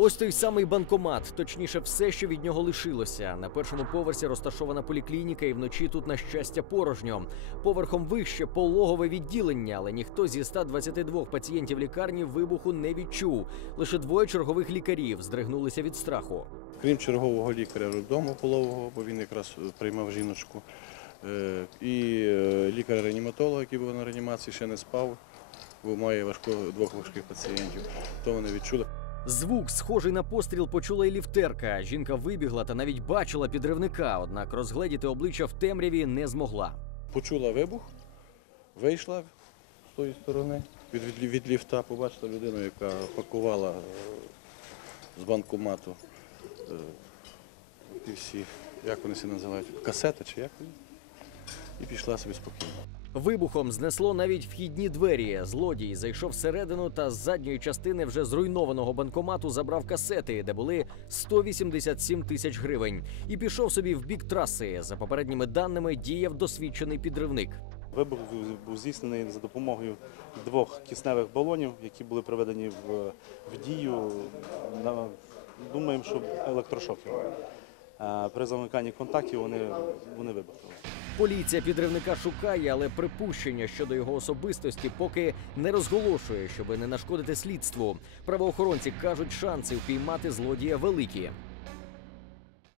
Ось той самий банкомат, точніше, все, що від нього лишилося. На першому поверсі розташована поліклініка, і вночі тут, на щастя, порожньо. Поверхом вище пологове відділення, але ніхто зі 122 пацієнтів лікарні вибуху не відчув. Лише двоє чергових лікарів здригнулися від страху. Крім чергового лікаря роддому полового, бо він якраз е, приймав жіночку, е, і е, лікар-реаніматолог, який був на реанімації, ще не спав, бо має важко, двох важких пацієнтів, то вони відчули. Звук, схожий на постріл, почула і ліфтерка. Жінка вибігла та навіть бачила підривника, однак розгледіти обличчя в темряві не змогла. Почула вибух, вийшла з тої сторони від, від, від ліфта, побачила людину, яка пакувала е, з банкомату е, ті всі, як вони всі називають, касети чи як вони, і пішла собі спокійно. Вибухом знесло навіть вхідні двері. Злодій зайшов всередину та з задньої частини вже зруйнованого банкомату забрав касети, де були 187 тисяч гривень, і пішов собі в бік траси. За попередніми даними діяв досвідчений підривник. Вибух був- здійснений за допомогою двох кисневих балонів, які були приведені в, в дію. На, думаємо, що електрошокер. Е, При замиканні контактів вони, вони вибухнули. Поліція підривника шукає, але припущення щодо його особистості поки не розголошує, щоби не нашкодити слідству. Правоохоронці кажуть, шанси впіймати злодія великі.